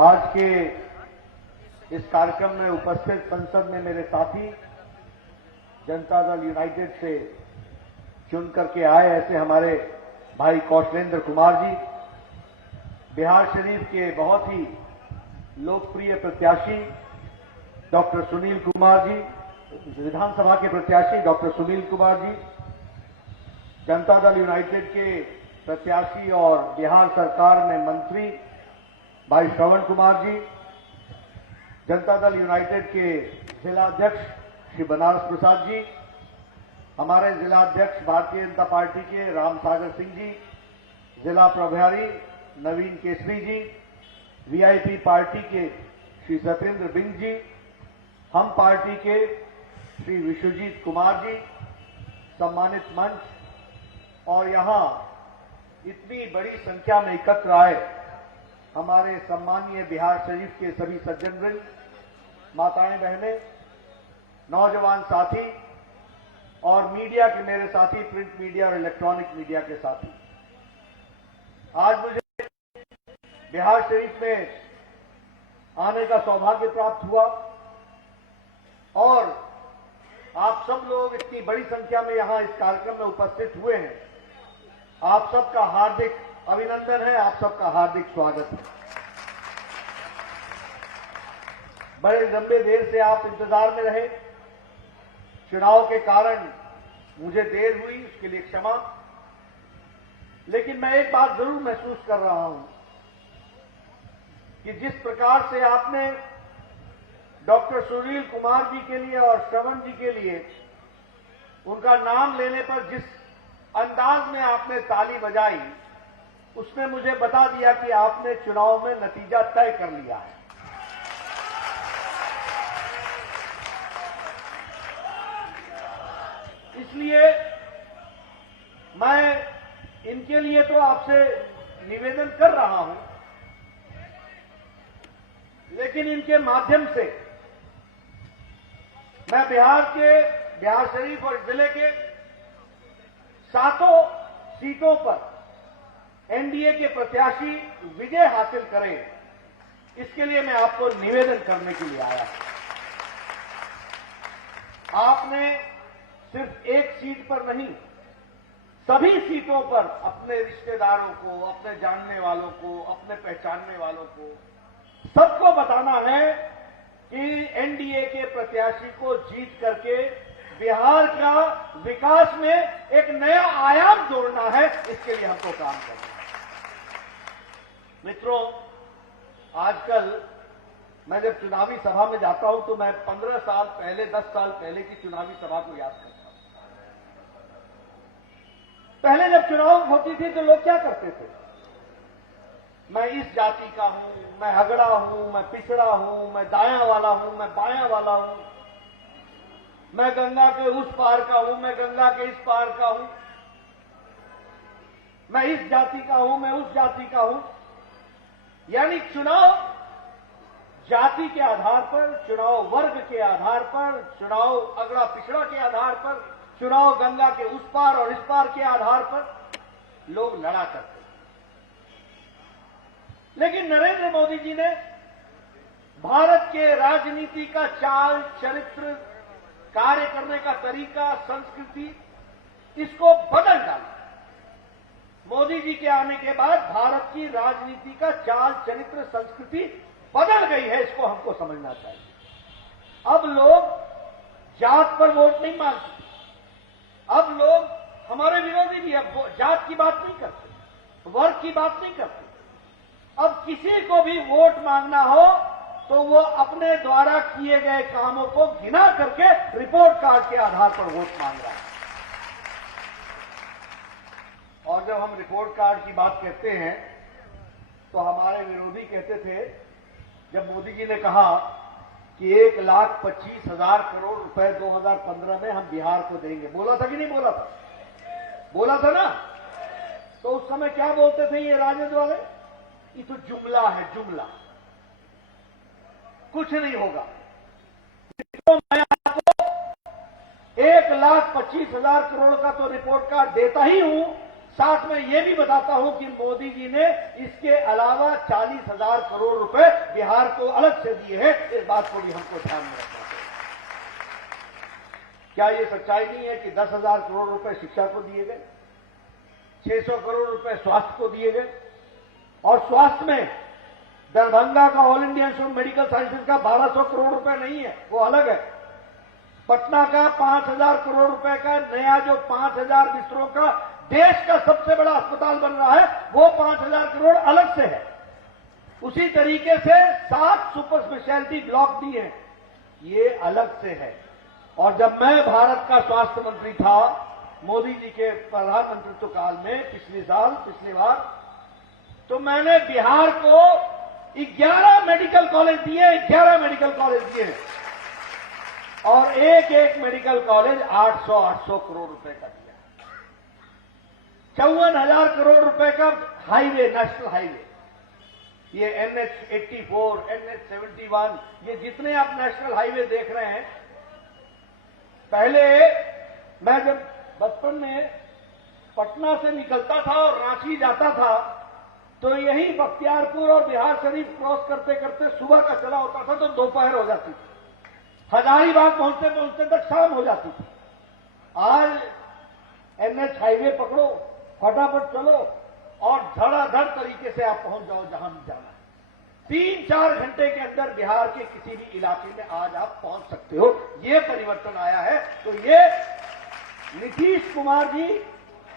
आज के इस कार्यक्रम में उपस्थित संसद में मेरे साथी जनता दल यूनाइटेड से चुन करके आए ऐसे हमारे भाई कौशलेंद्र कुमार जी, बिहार शरीफ के बहुत ही लोकप्रिय प्रत्याशी डॉक्टर सुनील कुमार जी, विधानसभा के प्रत्याशी डॉक्टर सुनील कुमार जी, जनता दल यूनाइटेड के प्रत्याशी और बिहार सरकार में मंत्री भाई श्रवण कुमार जी, जनता दल यूनाइटेड के जिलाध्यक्ष श्री बनारस प्रसाद जी, हमारे जिलाध्यक्ष भारतीय जनता पार्टी के राम सागर सिंह जी, जिला प्रभारी नवीन केसरी जी, वीआईपी पार्टी के श्री सत्येंद्र बिंद जी, हम पार्टी के श्री विश्वजीत कुमार जी, सम्मानित मंच और यहां इतनी बड़ी संख्या में एकत्र आए हमारे सम्मानीय बिहार शरीफ के सभी सज्जनवृंद, माताएं बहनें, नौजवान साथी और मीडिया के मेरे साथी, प्रिंट मीडिया और इलेक्ट्रॉनिक मीडिया के साथी, आज मुझे बिहार शरीफ में आने का सौभाग्य प्राप्त हुआ और आप सब लोग इतनी बड़ी संख्या में यहां इस कार्यक्रम में उपस्थित हुए हैं। आप सबका हार्दिक अभिनंदन है, आप सबका हार्दिक स्वागत है। बड़े लंबे देर से आप इंतजार में रहे, चुनाव के कारण मुझे देर हुई, उसके लिए क्षमा। लेकिन मैं एक बात जरूर महसूस कर रहा हूं कि जिस प्रकार से आपने डॉक्टर सुनील कुमार जी के लिए और श्रवण जी के लिए उनका नाम लेने पर जिस अंदाज में आपने ताली बजाई, उसने मुझे बता दिया कि आपने चुनाव में नतीजा तय कर लिया है। इसलिए मैं इनके लिए तो आपसे निवेदन कर रहा हूं, लेकिन इनके माध्यम से मैं बिहार शरीफ और जिले के 7 सीटों पर एनडीए के प्रत्याशी विजय हासिल करें, इसके लिए मैं आपको निवेदन करने के लिए आया हूं। आपने सिर्फ एक सीट पर नहीं, सभी सीटों पर अपने रिश्तेदारों को, अपने जानने वालों को, अपने पहचानने वालों को, सबको बताना है कि एनडीए के प्रत्याशी को जीत करके बिहार का विकास में एक नया आयाम जोड़ना है। इसके लिए हमको काम करना है। मित्रों, आजकल मैं जब चुनावी सभा में जाता हूं तो मैं 15 साल पहले, 10 साल पहले की चुनावी सभा को याद करता हूं। पहले जब चुनाव होती थी तो लोग क्या करते थे? मैं इस जाति का हूं, मैं हगड़ा हूं, मैं पिछड़ा हूं, मैं दायां वाला हूं, मैं बायां वाला हूं, मैं गंगा के उस पार का हूं, मैं गंगा के इस पार का हूं, मैं इस जाति का हूं, मैं उस जाति का हूं। यानी चुनाव जाति के आधार पर, चुनाव वर्ग के आधार पर, चुनाव अगड़ा पिछड़ा के आधार पर, चुनाव गंगा के उस पार और इस पार के आधार पर लोग लड़ा करते। लेकिन नरेंद्र मोदी जी ने भारत के राजनीति का चाल, चरित्र, कार्य करने का तरीका, संस्कृति, इसको बदल डाला। मोदी जी के आने के बाद भारत की राजनीति का चाल, चरित्र, संस्कृति बदल गई है। इसको हमको समझना चाहिए। अब लोग जात पर वोट नहीं मांगते। अब लोग, हमारे विरोधी भी अब जात की बात नहीं करते, वर्ग की बात नहीं करते। अब किसी को भी वोट मांगना हो तो वो अपने द्वारा किए गए कामों को गिना करके रिपोर्ट कार्ड के आधार पर वोट मांग रहा है। और जब हम रिपोर्ट कार्ड की बात कहते हैं तो हमारे विरोधी कहते थे, जब मोदी जी ने कहा कि 1,25,000 करोड़ रुपए 2015 में हम बिहार को देंगे, बोला था कि नहीं बोला था? बोला था ना? तो उस समय क्या बोलते थे ये राजद वाले? ये तो जुमला है, जुमला, कुछ नहीं होगा। तो मैं आपको 1,25,000 करोड़ का तो रिपोर्ट कार्ड देता ही हूं, साथ में ये भी बताता हूं कि मोदी जी ने इसके अलावा 40,000 करोड़ रुपए बिहार को अलग से दिए हैं। इस बात को भी हमको ध्यान में रखना चाहिए। क्या ये सच्चाई नहीं है कि 10,000 करोड़ रुपए शिक्षा को दिए गए, 600 करोड़ रुपए स्वास्थ्य को दिए गए, और स्वास्थ्य में दरभंगा का all India institute of medical sciences का 1200 करोड़ रुपए नहीं है, वो अलग है। पटना का 5,000 करोड़ रुपए का नया जो 5,000 बिस्तरों का देश का सबसे बड़ा अस्पताल बन रहा है, वो 5,000 करोड़ अलग से है। उसी तरीके से 7 सुपर स्पेशलिटी ब्लॉक दिए हैं, ये अलग से है। और जब मैं भारत का स्वास्थ्य मंत्री था मोदी जी के प्रधानमंत्रित्व काल में पिछले बार, तो मैंने बिहार को 11 मेडिकल कॉलेज दिए, 11 मेडिकल कॉलेज दिए, और एक एक मेडिकल कॉलेज 800 करोड़ रुपए का दिया। 54,000 करोड़ रुपए का हाईवे, नेशनल हाईवे, ये NH-84, NH-71, ये जितने आप नेशनल हाईवे देख रहे हैं, पहले मैं जब बचपन में पटना से निकलता था और रांची जाता था, तो यही बख्तियारपुर और बिहार शरीफ क्रॉस करते करते सुबह का चला होता था तो दोपहर हो जाती थी, हजारीबाग पहुंचते पहुंचते तक शाम हो जाती थी। आज NH हाईवे पकड़ो, फटाफट चलो और धड़ाधड़ तरीके से आप पहुंच जाओ जहां भी जाना है। 3-4 घंटे के अंदर बिहार के किसी भी इलाके में आज आप पहुंच सकते हो। ये परिवर्तन आया है। तो ये नीतीश कुमार जी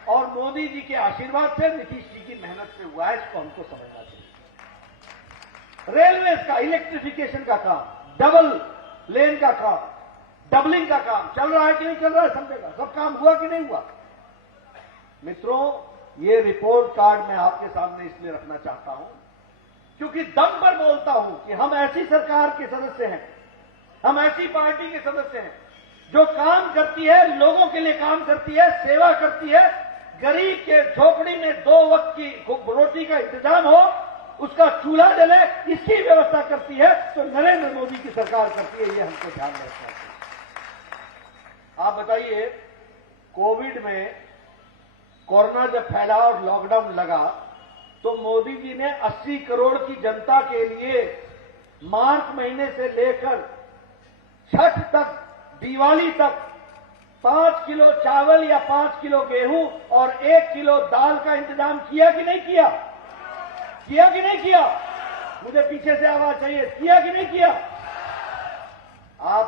और मोदी जी के आशीर्वाद से, नीतीश जी की मेहनत से हुआ है, इसको हमको समझना चाहिए। रेलवे का इलेक्ट्रिफिकेशन का काम, डबल लेन का काम, डबलिंग का काम चल रहा है कि नहीं चल रहा है, समझेगा। सब काम हुआ कि नहीं हुआ। मित्रों, ये रिपोर्ट कार्ड मैं आपके सामने इसलिए रखना चाहता हूं क्योंकि दम पर बोलता हूं कि हम ऐसी सरकार के सदस्य हैं, हम ऐसी पार्टी के सदस्य हैं जो काम करती है, लोगों के लिए काम करती है, सेवा करती है, गरीब के झोपड़ी में 2 वक्त की रोटी का इंतजाम हो, उसका चूल्हा जले, इसकी व्यवस्था करती है। तो नरेंद्र मोदी की सरकार करती है, ये हमको ध्यान रखना चाहिए। आप बताइए, कोविड में कोरोना जब फैला और लॉकडाउन लगा तो मोदी जी ने 80 करोड़ की जनता के लिए मार्च महीने से लेकर छठ तक, दिवाली तक 5 किलो चावल या 5 किलो गेहूं और 1 किलो दाल का इंतजाम किया कि नहीं किया? किया कि नहीं किया? मुझे पीछे से आवाज चाहिए, किया कि नहीं किया? आप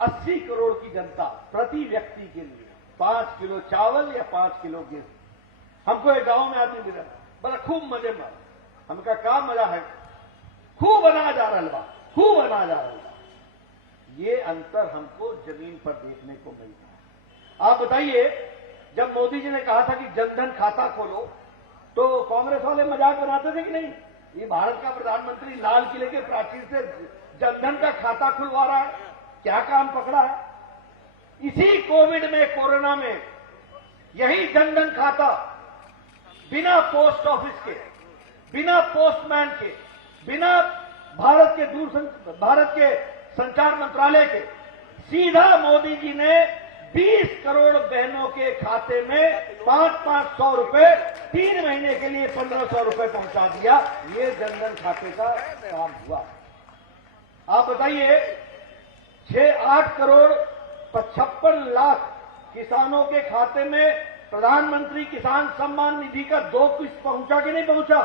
80 करोड़ की जनता प्रति व्यक्ति के लिए 5 किलो चावल या 5 किलो गेहूं। हमको एक गांव में आदमी मिला, बड़ा खूब मजे में, हमका क्या मजा है, खूब अनाज आ रहा बा, खूब अनाज आ रहा बा। ये अंतर हमको जमीन पर देखने को मिलता है। आप बताइए, जब मोदी जी ने कहा था कि जनधन खाता खोलो, तो कांग्रेस वाले मजाक बनाते थे कि नहीं? ये भारत का प्रधानमंत्री लाल किले के प्राचीर से जनधन का खाता खुलवा रहा है, क्या काम पकड़ा है? इसी कोविड में, कोरोना में, यही जनधन खाता बिना पोस्ट ऑफिस के, बिना पोस्टमैन के, बिना भारत के संचार मंत्रालय के, सीधा मोदी जी ने 20 करोड़ बहनों के खाते में 500 रुपए 3 महीने के लिए 1,500 रुपए पहुंचा दिया। ये जनधन खाते का काम हुआ। आप बताइए, 6-8 करोड़ 55 लाख किसानों के खाते में प्रधानमंत्री किसान सम्मान निधि का 2 किस्त पहुंचा कि नहीं पहुंचा?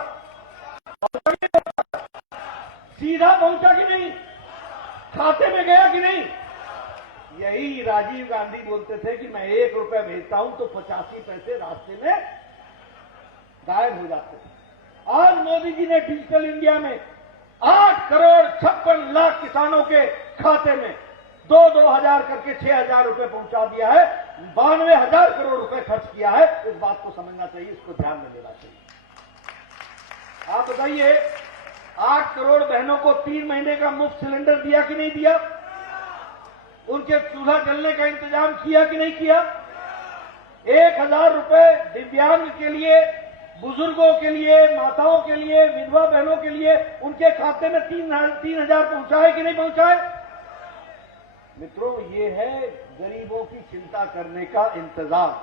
सीधा पहुंचा कि नहीं? खाते में गया कि नहीं? यही राजीव गांधी बोलते थे कि मैं 1 रुपया भेजता हूं तो 85 पैसे रास्ते में गायब हो जाते थे। आज मोदी जी ने डिजिटल इंडिया में 8 करोड़ 56 लाख किसानों के खाते में 2-2 हजार करके 6,000 रुपए पहुंचा दिया है। 92,000 करोड़ रुपए खर्च किया है। इस बात को समझना चाहिए, इसको ध्यान में लेना चाहिए। आप बताइए, 8 करोड़ बहनों को 3 महीने का मुफ्त सिलेंडर दिया कि नहीं दिया? उनके चूल्हा जलने का इंतजाम किया कि नहीं किया? 1,000 रुपए दिव्यांग के लिए, बुजुर्गों के लिए, माताओं के लिए, विधवा बहनों के लिए उनके खाते में 3,000 पहुंचाए कि नहीं पहुंचाए? मित्रों, ये है गरीबों की चिंता करने का इंतजाम,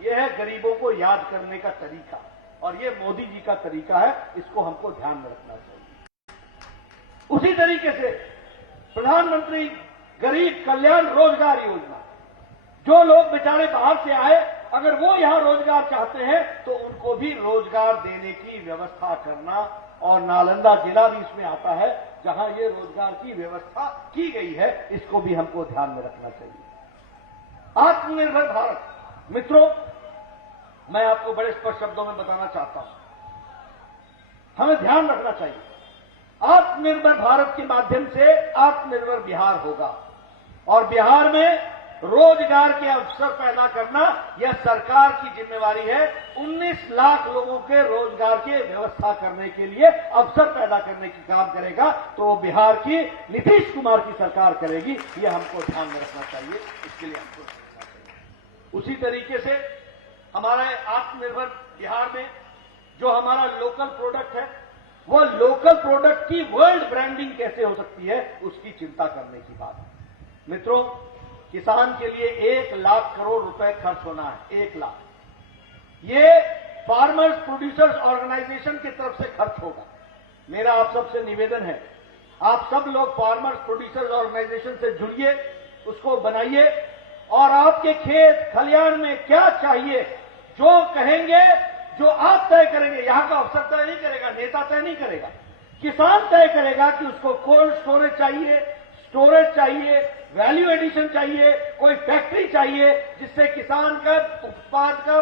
यह है गरीबों को याद करने का तरीका, और ये मोदी जी का तरीका है, इसको हमको ध्यान में रखना चाहिए। उसी तरीके से प्रधानमंत्री गरीब कल्याण रोजगार योजना, जो लोग बेचारे बाहर से आए, अगर वो यहां रोजगार चाहते हैं तो उनको भी रोजगार देने की व्यवस्था करना, और नालंदा जिला भी इसमें आता है जहां ये रोजगार की व्यवस्था की गई है, इसको भी हमको ध्यान में रखना चाहिए। आत्मनिर्भर भारत, मित्रों, मैं आपको बड़े स्पष्ट शब्दों में बताना चाहता हूं, हमें ध्यान रखना चाहिए। आत्मनिर्भर भारत के माध्यम से आत्मनिर्भर बिहार होगा, और बिहार में रोजगार के अवसर पैदा करना यह सरकार की जिम्मेवारी है। 19 लाख लोगों के रोजगार की व्यवस्था करने के लिए, अवसर पैदा करने की काम करेगा, तो वो बिहार की नीतीश कुमार की सरकार करेगी। यह हमको ध्यान में रखना चाहिए, इसके लिए हमको सोचना चाहिए। उसी तरीके से हमारे आत्मनिर्भर बिहार में जो हमारा लोकल प्रोडक्ट है, वो लोकल प्रोडक्ट की वर्ल्ड ब्रांडिंग कैसे हो सकती है, उसकी चिंता करने की बात है। मित्रों, किसान के लिए 1 लाख करोड़ रुपए खर्च होना है, 1 लाख। ये फार्मर्स प्रोड्यूसर्स ऑर्गेनाइजेशन की तरफ से खर्च होगा। मेरा आप सबसे निवेदन है, आप सब लोग फार्मर्स प्रोड्यूसर्स ऑर्गेनाइजेशन से जुड़िए, उसको बनाइए, और आपके खेत खलियान में क्या चाहिए, जो कहेंगे, जो आप तय करेंगे, यहां का अफसर तय नहीं करेगा, नेता तय नहीं करेगा, किसान तय करेगा कि उसको कोल्ड स्टोरेज चाहिए, वैल्यू एडिशन चाहिए, कोई फैक्ट्री चाहिए, जिससे किसान का उत्पाद का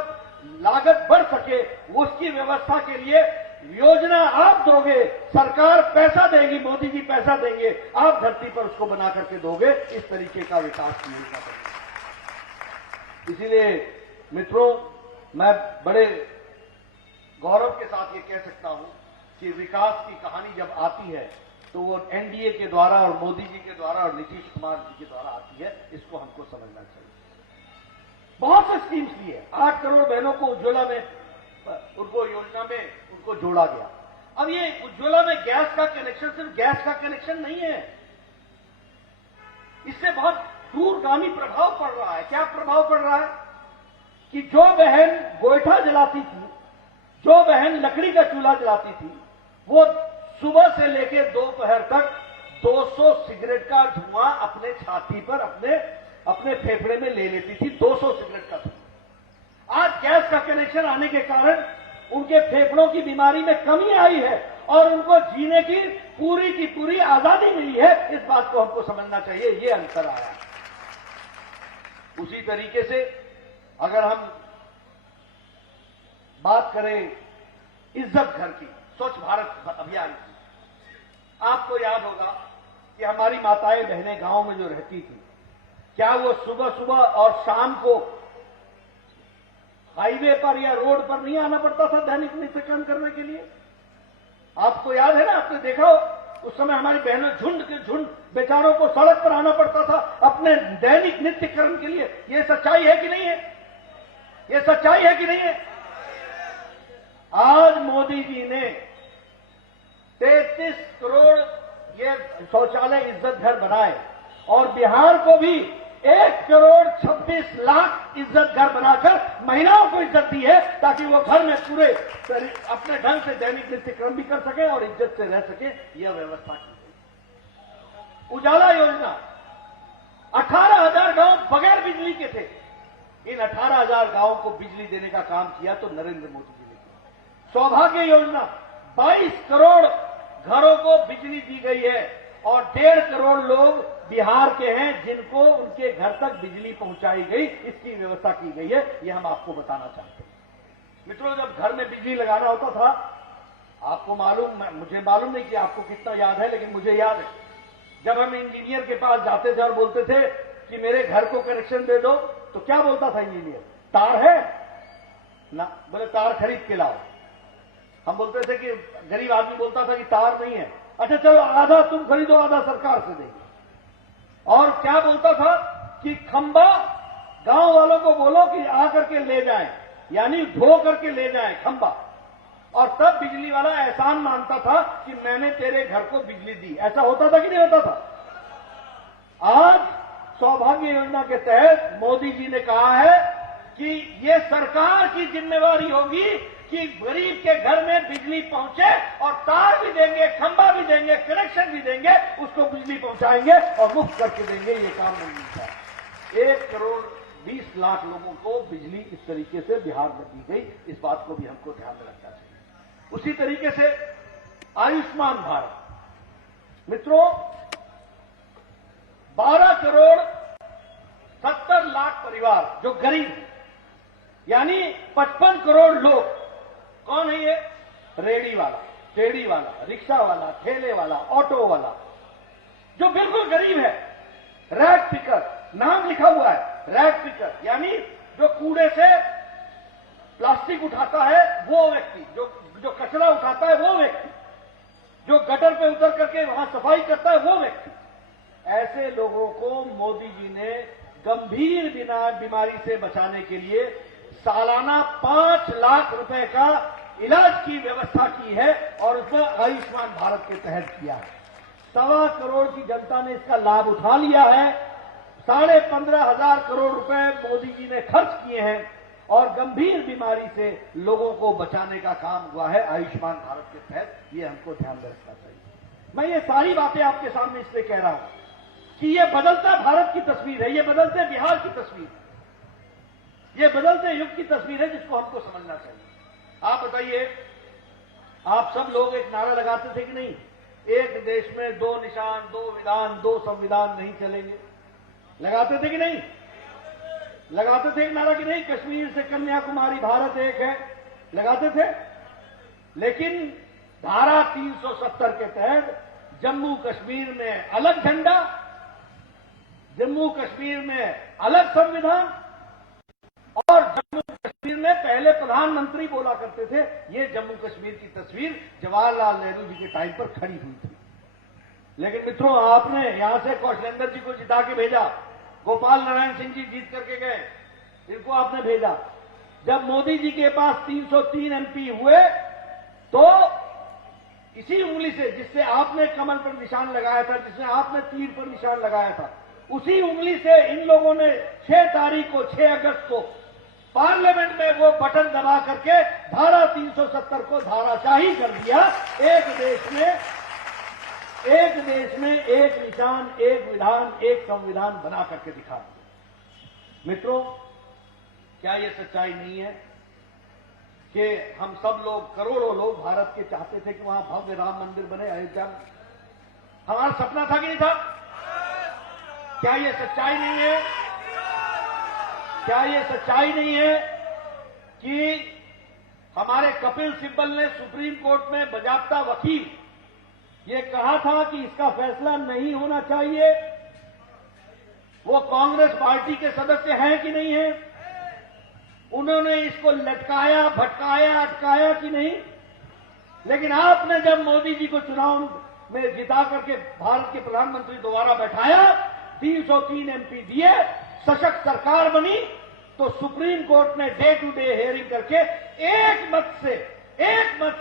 लागत बढ़ सके, उसकी व्यवस्था के लिए योजना आप दोगे, सरकार पैसा देगी, मोदी जी पैसा देंगे, आप धरती पर उसको बना करके दोगे। इस तरीके का विकास की योजना करेंगे। इसीलिए मित्रों, मैं बड़े गौरव के साथ ये कह सकता हूं कि विकास की कहानी जब आती है तो वो एनडीए के द्वारा और मोदी जी के द्वारा और नीतीश कुमार जी के द्वारा आती है, इसको हमको समझना चाहिए। बहुत से स्कीम्स लिए, 8 करोड़ बहनों को उज्ज्वला में, उनको योजना में उनको जोड़ा गया। अब ये उज्ज्वला में गैस का कनेक्शन सिर्फ गैस का कनेक्शन नहीं है, इससे बहुत दूरगामी प्रभाव पड़ रहा है। क्या प्रभाव पड़ रहा है कि जो बहन गोईठा जलाती थी, जो बहन लकड़ी का चूल्हा जलाती थी, वो सुबह से लेकर दोपहर तक 200 सिगरेट का धुआं अपने छाती पर, अपने फेफड़े में ले लेती थी, 200 सिगरेट का धुआं। आज गैस का कनेक्शन आने के कारण उनके फेफड़ों की बीमारी में कमी आई है, और उनको जीने की पूरी आजादी मिली है। इस बात को हमको समझना चाहिए, ये अंतर आया है। उसी तरीके से अगर हम बात करें इज्जत घर की, स्वच्छ भारत अभियान की, आपको याद होगा कि हमारी माताएं बहनें गांव में जो रहती थी, क्या वो सुबह सुबह और शाम को हाईवे पर या रोड पर नहीं आना पड़ता था दैनिक नित्य कर्म करने के लिए? आपको याद है ना, आपने देखा हो, उस समय हमारी बहनें झुंड के झुंड बेचारों को सड़क पर आना पड़ता था अपने दैनिक नित्य कर्म के लिए। ये सच्चाई है कि नहीं है? ये सच्चाई है कि नहीं है? आज मोदी जी ने 33 करोड़ ये शौचालय इज्जत घर बनाए, और बिहार को भी 1 करोड़ 26 लाख इज्जत घर बनाकर महिलाओं को इज्जत दी है, ताकि वो घर में पूरे अपने ढंग से दैनिक नित्य कर्म भी कर सके और इज्जत से रह सके। यह व्यवस्था की गई। उजाला योजना, 18,000 गांव बगैर बिजली के थे। इन 18,000 गांवों को बिजली देने का काम किया तो नरेंद्र मोदी जी ने किया। सौभाग्य योजना, 22 करोड़ घरों को बिजली दी गई है, और 1.5 करोड़ लोग बिहार के हैं जिनको उनके घर तक बिजली पहुंचाई गई, इसकी व्यवस्था की गई है। यह हम आपको बताना चाहते हैं। मित्रों, जब घर में बिजली लगाना होता था, आपको मालूम, मुझे मालूम नहीं कि आपको कितना याद है, लेकिन मुझे याद है, जब हम इंजीनियर के पास जाते थे और बोलते थे कि मेरे घर को कनेक्शन दे दो, तो क्या बोलता था इंजीनियर? तार है ना? बोले तार खरीद के लाओ। हम बोलते थे कि गरीब आदमी बोलता था कि तार नहीं है। अच्छा चलो, आधा तुम खरीदो, आधा सरकार से देंगे। और क्या बोलता था कि खंबा गांव वालों को बोलो कि आकर के ले जाएं, यानी ढो करके ले जाएं खंबा, और तब बिजली वाला एहसान मानता था कि मैंने तेरे घर को बिजली दी। ऐसा होता था कि नहीं होता था? आज सौभाग्य योजना के तहत मोदी जी ने कहा है कि ये सरकार की जिम्मेवारी होगी कि गरीब के घर में बिजली पहुंचे और तार भी देंगे, खंभा भी देंगे, कनेक्शन भी देंगे, उसको बिजली पहुंचाएंगे और मुफ्त करके देंगे। ये काम नहीं होता। 1,20,00,000 लोगों को बिजली इस तरीके से बिहार में दी गई। इस बात को भी हमको ध्यान में रखना चाहिए। उसी तरीके से आयुष्मान भारत, मित्रों 12,70,00,000 परिवार जो गरीब है, यानी 55 करोड़ लोग। कौन है ये? रेडी वाला, टेढ़ी वाला, रिक्शा वाला, ठेले वाला, ऑटो वाला, जो बिल्कुल गरीब है। रैग पिकर, नाम लिखा हुआ है रैग पिकर, यानी जो कूड़े से प्लास्टिक उठाता है वो व्यक्ति, जो कचरा उठाता है वो व्यक्ति, जो गटर पे उतर करके वहां सफाई करता है वो व्यक्ति। ऐसे लोगों को मोदी जी ने गंभीर बीमारी से बचाने के लिए सालाना 5 लाख रुपए का इलाज की व्यवस्था की है और उसमें आयुष्मान भारत के तहत किया है। 1.25 करोड़ की जनता ने इसका लाभ उठा लिया है। 15,500 करोड़ रुपए मोदी जी ने खर्च किए हैं और गंभीर बीमारी से लोगों को बचाने का काम हुआ है आयुष्मान भारत के तहत। ये हमको ध्यान में रखना चाहिए। मैं ये सारी बातें आपके सामने इसलिए कह रहा हूं कि ये बदलता भारत की तस्वीर है, ये बदलते बिहार की तस्वीर है, ये बदलते युग की तस्वीर है जिसको हमको समझना चाहिए। आप बताइए, आप सब लोग एक नारा लगाते थे कि नहीं, एक देश में 2 निशान, 2 विधान, 2 संविधान नहीं चलेंगे? लगाते थे कि नहीं? लगाते थे एक नारा कि नहीं, कश्मीर से कन्याकुमारी भारत एक है, लगाते थे। लेकिन धारा 370 के तहत जम्मू कश्मीर में अलग झंडा, जम्मू कश्मीर में अलग संविधान और जम्मू कश्मीर में पहले प्रधानमंत्री बोला करते थे। ये जम्मू कश्मीर की तस्वीर जवाहरलाल नेहरू जी के टाइम पर खड़ी हुई थी। लेकिन मित्रों, आपने यहां से कौशलेंद्र जी को जिता के भेजा, गोपाल नारायण सिंह जी जीत करके गए, इनको आपने भेजा। जब मोदी जी के पास 303 एमपी हुए तो इसी उंगली से, जिससे आपने कमल पर निशान लगाया था, जिससे आपने तीर पर निशान लगाया था, उसी उंगली से इन लोगों ने 6 तारीख को, 6 अगस्त को पार्लियामेंट में वो बटन दबा करके धारा 370 को धाराशाही कर दिया। एक देश में एक निशान, एक विधान, एक संविधान बना करके दिखा दिया। मित्रों, क्या ये सच्चाई नहीं है कि हम सब लोग, करोड़ों लोग भारत के चाहते थे कि वहां भव्य राम मंदिर बने अयोध्या में? हमारा सपना था कि नहीं था? क्या ये सच्चाई नहीं है? क्या ये सच्चाई नहीं है कि हमारे कपिल सिब्बल ने सुप्रीम कोर्ट में बाकायदा वकील ये कहा था कि इसका फैसला नहीं होना चाहिए? वो कांग्रेस पार्टी के सदस्य हैं कि नहीं है? उन्होंने इसको लटकाया, भटकाया, अटकाया कि नहीं? लेकिन आपने जब मोदी जी को चुनाव में जिता करके भारत के प्रधानमंत्री दोबारा बैठाया, 303 एमपी दिए, सशक्त सरकार बनी, तो सुप्रीम कोर्ट ने डे टू डे हियरिंग करके एक मत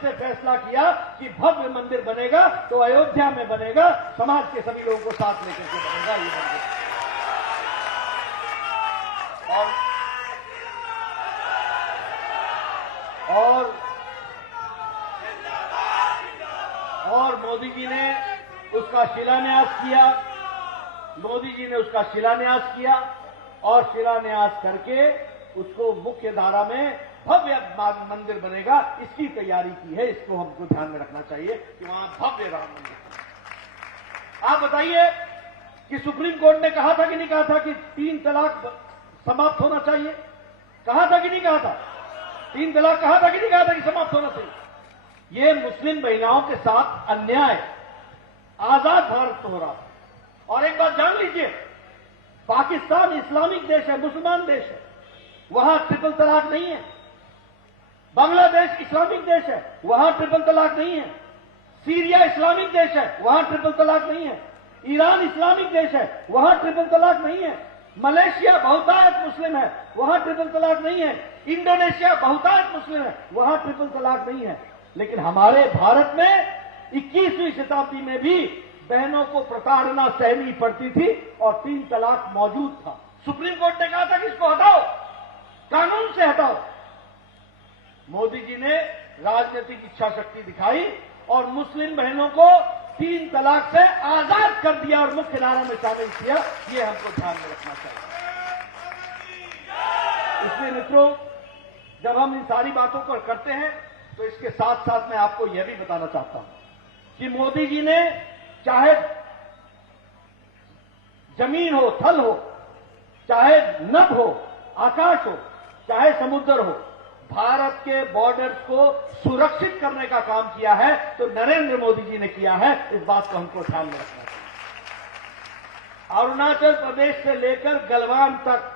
से फैसला किया कि भव्य मंदिर बनेगा तो अयोध्या में बनेगा, समाज के सभी लोगों को साथ लेकर के बनेगा ये मंदिर। और मोदी जी ने उसका शिलान्यास किया। मोदी जी ने उसका शिलान्यास किया और शिलान्यास करके उसको मुख्य धारा में भव्य मंदिर बनेगा, इसकी तैयारी की है। इसको हमको ध्यान में रखना चाहिए कि वहां भव्य राम मंदिर बनेगा। आप बताइए कि सुप्रीम कोर्ट ने कहा था कि नहीं कहा था कि 3 तलाक समाप्त होना चाहिए? कहा था कि नहीं कहा था? 3 तलाक कहा था कि नहीं कहा था कि समाप्त होना चाहिए? ये मुस्लिम महिलाओं के साथ अन्याय आजाद भारत हो रहा था। और एक बात जान लीजिए, पाकिस्तान इस्लामिक देश है, मुसलमान देश है, वहां ट्रिपल तलाक नहीं है। बांग्लादेश इस्लामिक देश है, वहां ट्रिपल तलाक नहीं है। सीरिया इस्लामिक देश है, वहां ट्रिपल तलाक नहीं है। ईरान इस्लामिक देश है, वहां ट्रिपल तलाक नहीं है। मलेशिया बहुतायत मुस्लिम है, वहां ट्रिपल तलाक नहीं है। इंडोनेशिया बहुतायत मुस्लिम है, वहां ट्रिपल तलाक नहीं है। लेकिन हमारे भारत में 21वीं शताब्दी में भी बहनों को प्रताड़ना सहनी पड़ती थी और 3 तलाक मौजूद था। सुप्रीम कोर्ट ने कहा था कि इसको हटाओ, कानून से हटाओ। मोदी जी ने राजनीतिक इच्छा शक्ति दिखाई और मुस्लिम बहनों को 3 तलाक से आजाद कर दिया और मुख्य धारा में शामिल किया। ये हमको ध्यान में रखना चाहिए। इसलिए मित्रों, जब हम इन सारी बातों पर करते हैं तो इसके साथ साथ मैं आपको यह भी बताना चाहता हूं कि मोदी जी ने चाहे जमीन हो, थल हो, चाहे नभ हो, आकाश हो, चाहे समुद्र हो, भारत के बॉर्डर्स को सुरक्षित करने का काम किया है तो नरेंद्र मोदी जी ने किया है। इस बात को हमको ध्यान में रखना चाहिए। अरुणाचल प्रदेश से लेकर गलवान तक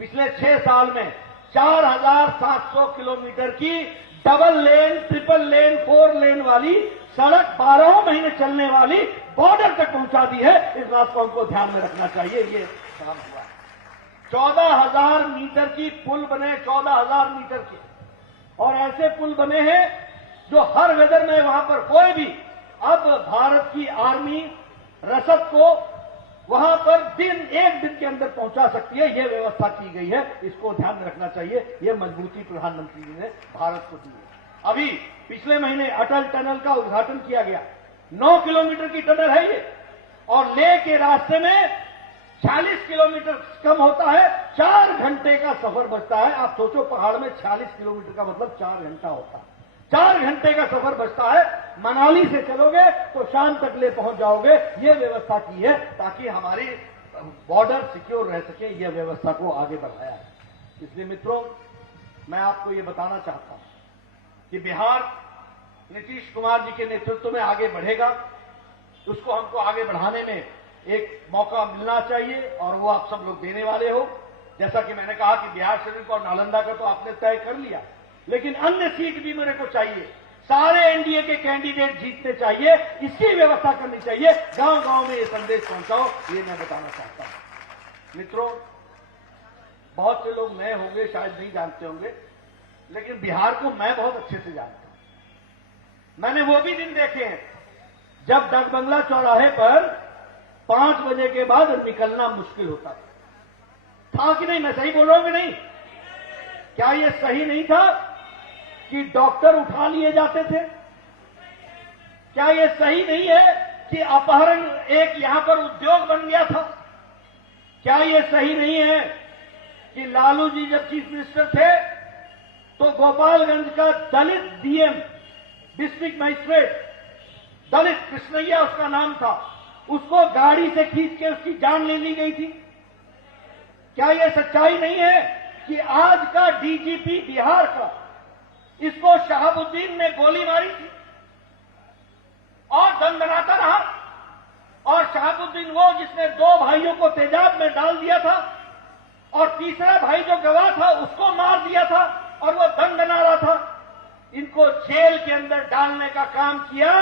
पिछले 6 साल में 4700 किलोमीटर की डबल लेन, ट्रिपल लेन, 4 लेन वाली सड़क 12 महीने चलने वाली बॉर्डर तक पहुंचा दी है। इस बात को हमको ध्यान में रखना चाहिए। ये काम हुआ है। 14,000 मीटर की पुल बने, 14,000 मीटर के, और ऐसे पुल बने हैं जो हर वेदर में वहां पर कोई भी अब भारत की आर्मी रसद को वहां पर एक दिन के अंदर पहुंचा सकती है। यह व्यवस्था की गई है। इसको ध्यान में रखना चाहिए। यह मजबूती प्रधानमंत्री जी ने भारत को दी है। अभी पिछले महीने अटल टनल का उद्घाटन किया गया। 9 किलोमीटर की टनल है ये, और लेह के रास्ते में 40 किलोमीटर कम होता है, 4 घंटे का सफर बचता है। आप सोचो, पहाड़ में 40 किलोमीटर का मतलब 4 घंटा होता है। 4 घंटे का सफर बचता है। मनाली से चलोगे तो शाम तक ले पहुंच जाओगे। ये व्यवस्था की है ताकि हमारी बॉर्डर सिक्योर रह सके। यह व्यवस्था को आगे बढ़ाया है। इसलिए मित्रों, मैं आपको ये बताना चाहता हूं कि बिहार नीतीश कुमार जी के नेतृत्व में आगे बढ़ेगा। उसको हमको आगे बढ़ाने में एक मौका मिलना चाहिए और वो आप सब लोग देने वाले हो। जैसा कि मैंने कहा कि बिहार शरीफ और नालंदा का तो आपने तय कर लिया, लेकिन अन्य सीट भी मेरे को चाहिए। सारे एनडीए के कैंडिडेट जीतने चाहिए। इसकी व्यवस्था करनी चाहिए। गांव-गांव में ये संदेश पहुंचाओ, ये मैं बताना चाहता हूं। मित्रों, बहुत से लोग नए होंगे, शायद नहीं जानते होंगे, लेकिन बिहार को मैं बहुत अच्छे से जानता हूं। मैंने वो भी दिन देखे हैं जब डाकबंगला चौराहे पर 5 बजे के बाद निकलना मुश्किल होता था कि नहीं? मैं सही बोल रहा हूं कि नहीं? क्या यह सही नहीं था कि डॉक्टर उठा लिए जाते थे? क्या यह सही नहीं है कि अपहरण एक यहां पर उद्योग बन गया था? क्या यह सही नहीं है कि लालू जी जब चीफ मिनिस्टर थे तो गोपालगंज का दलित डीएम, डिस्ट्रिक्ट मजिस्ट्रेट, दलित कृष्णैया उसका नाम था, उसको गाड़ी से खींच के उसकी जान ले ली गई थी? क्या यह सच्चाई नहीं है कि आज का डीजीपी बिहार का, इसको शहाबुद्दीन ने गोली मारी थी और दंडनाता रहा, और शहाबुद्दीन वो जिसने 2 भाइयों को तेजाब में डाल दिया था और तीसरा भाई जो गवाह था उसको मार दिया था और वो दंडना रहा था। इनको जेल के अंदर डालने का काम किया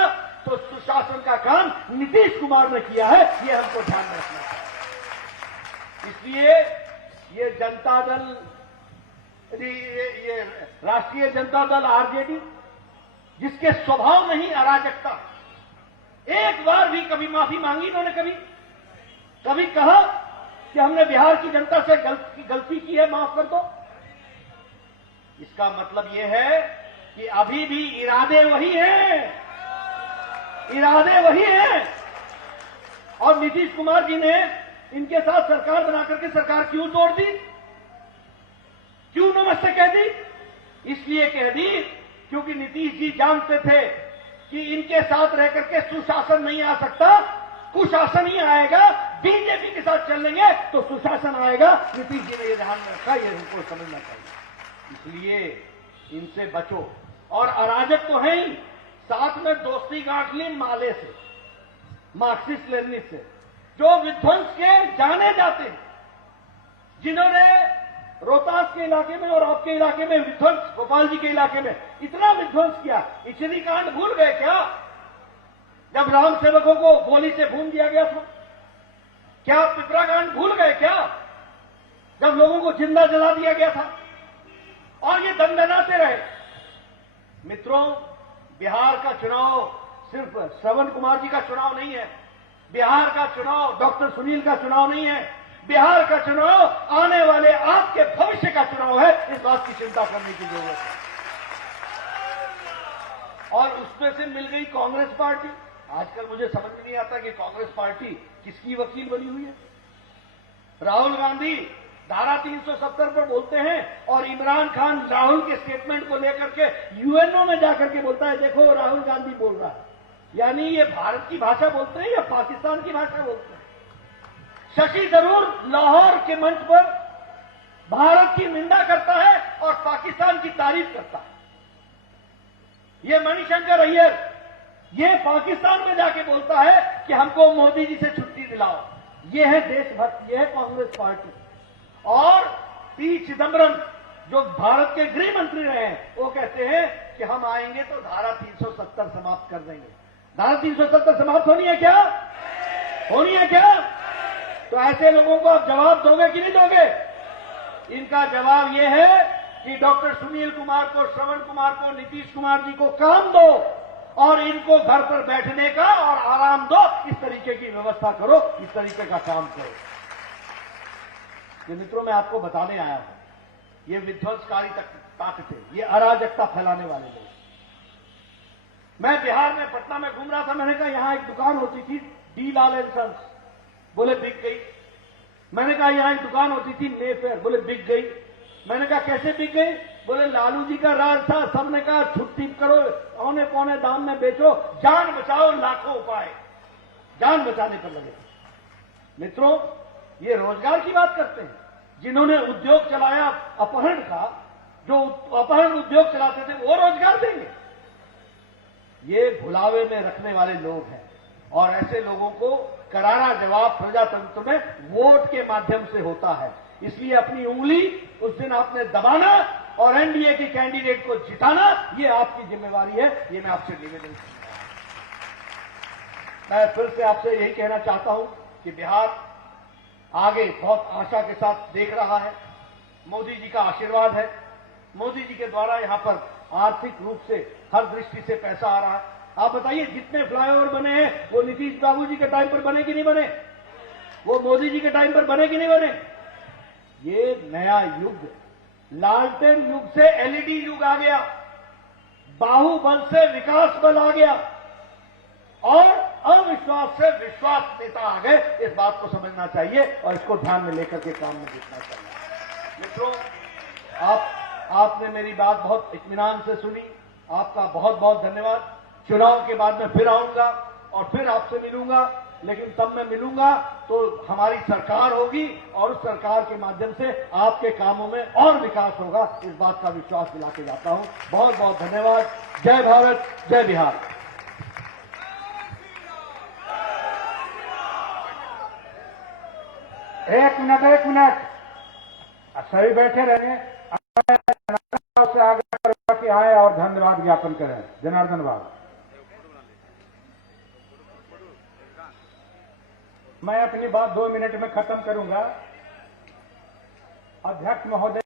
तो सुशासन का काम नीतीश कुमार ने किया है। ये हमको ध्यान में रखना चाहिए। इसलिए ये जनता दल, ये राष्ट्रीय जनता दल आरजेडी, जिसके स्वभाव नहीं अराजकता, एक बार भी कभी माफी मांगी इन्होंने? कभी कहा कि हमने बिहार की जनता से गलती की है, माफ कर दो? इसका मतलब यह है कि अभी भी इरादे वही हैं, इरादे वही हैं। और नीतीश कुमार जी ने इनके साथ सरकार बना करके सरकार क्यों तोड़ दी? क्यों नमस्ते कह दी? इसलिए कह दी क्योंकि नीतीश जी जानते थे कि इनके साथ रह करके सुशासन नहीं आ सकता, कुशासन ही आएगा। बीजेपी के साथ चलेंगे तो सुशासन आएगा। नीतीश जी ने यह ध्यान में रखा, यह उनको समझना चाहिए। इसलिए इनसे बचो। और अराजक तो है ही, साथ में दोस्ती गांठ ली माले से, मार्क्सिस्ट लेनिनिस्ट से, जो विध्वंस के जाने जाते हैं, जिन्होंने रोहतास के इलाके में और आपके इलाके में विध्वंस, गोपाल जी के इलाके में इतना विध्वंस किया। इचरी कांड भूल गए क्या? जब राम सेवकों को गोली से भून दिया गया था? क्या पिपरा कांड भूल गए क्या? जब लोगों को जिंदा जला दिया गया था और ये दंडनाते रहे। मित्रों, बिहार का चुनाव सिर्फ श्रवण कुमार जी का चुनाव नहीं है। बिहार का चुनाव डॉक्टर सुनील का चुनाव नहीं है। बिहार का चुनाव आने वाले आपके भविष्य का चुनाव है, इस बात की चिंता करने की जरूरत है। और उसमें से मिल गई कांग्रेस पार्टी। आजकल मुझे समझ में नहीं आता कि कांग्रेस पार्टी किसकी वकील बनी हुई है। राहुल गांधी धारा 370 पर बोलते हैं और इमरान खान राहुल के स्टेटमेंट को लेकर के यूएनओ में जाकर के बोलता है, देखो राहुल गांधी बोल रहा है। यानी ये भारत की भाषा बोलते हैं या पाकिस्तान की भाषा बोलते हैं। शशि थरूर लाहौर के मंच पर भारत की निंदा करता है और पाकिस्तान की तारीफ करता है। ये मणिशंकर अय्यर ये पाकिस्तान में जाके बोलता है कि हमको मोदी जी से छुट्टी दिलाओ। ये है देशभक्त, ये है कांग्रेस पार्टी। और पी चिदम्बरम जो भारत के गृह मंत्री रहे हैं, वो कहते हैं कि हम आएंगे तो धारा 370 समाप्त कर देंगे। धारा 370 समाप्त होनी है क्या? होनी है क्या? तो ऐसे लोगों को आप जवाब दोगे कि नहीं दोगे? इनका जवाब यह है कि डॉक्टर सुनील कुमार को, श्रवण कुमार को, नीतीश कुमार जी को काम दो और इनको घर पर बैठने का और आराम दो। इस तरीके की व्यवस्था करो, इस तरीके का काम करो। ये मित्रों मैं आपको बताने आया हूं, ये विध्वंसकारी ताकतें, ये अराजकता फैलाने वाले लोग। मैं बिहार में पटना में घूम रहा था, मैंने कहा यहां एक दुकान होती थी डी लाल एंड सन्स, बोले बिक गई। मैंने कहा यहां एक दुकान होती थी मेफेयर, बोले बिक गई। मैंने कहा कैसे बिक गई? बोले लालू जी का राज था, सबने कहा छुट्टी करो, औने पौने दाम में बेचो, जान बचाओ, लाखों उपाय, जान बचाने पर लगे। मित्रों ये रोजगार की बात करते हैं। जिन्होंने उद्योग चलाया अपहरण का, जो अपहरण उद्योग चलाते थे, वो रोजगार देंगे? ये भुलावे में रखने वाले लोग हैं और ऐसे लोगों को करारा जवाब प्रजातंत्र में वोट के माध्यम से होता है। इसलिए अपनी उंगली उस दिन आपने दबाना और एनडीए के कैंडिडेट को जिताना, ये आपकी जिम्मेवारी है। ये मैं आपसे निवेदन करता हूं। मैं फिर से आपसे यही कहना चाहता हूं कि बिहार आगे बहुत आशा के साथ देख रहा है। मोदी जी का आशीर्वाद है। मोदी जी के द्वारा यहां पर आर्थिक रूप से हर दृष्टि से पैसा आ रहा है। आप बताइए जितने फ्लाईओवर बने हैं वो नीतीश बाबू जी के टाइम पर बने कि नहीं बने? वो मोदी जी के टाइम पर बने कि नहीं बने? ये नया युग, लालटेन युग से एलईडी युग आ गया, बाहुबल से विकास बल आ गया और अविश्वास से विश्वास नेता आ गए। इस बात को समझना चाहिए और इसको ध्यान में लेकर के काम में देखना चाहिए। मित्रों आपने मेरी बात बहुत इत्मीनान से सुनी, आपका बहुत बहुत धन्यवाद। चुनाव के बाद में फिर आऊंगा और फिर आपसे मिलूंगा, लेकिन तब मैं मिलूंगा तो हमारी सरकार होगी और उस सरकार के माध्यम से आपके कामों में और विकास होगा। इस बात का विश्वास दिला के जाता हूं। बहुत बहुत धन्यवाद। जय भारत, जय बिहार। एक मिनट सभी बैठे रहे से आगे आए और धन्यवाद ज्ञापन करें। जनार्दन बाबू, मैं अपनी बात 2 मिनट में खत्म करूंगा। अध्यक्ष महोदय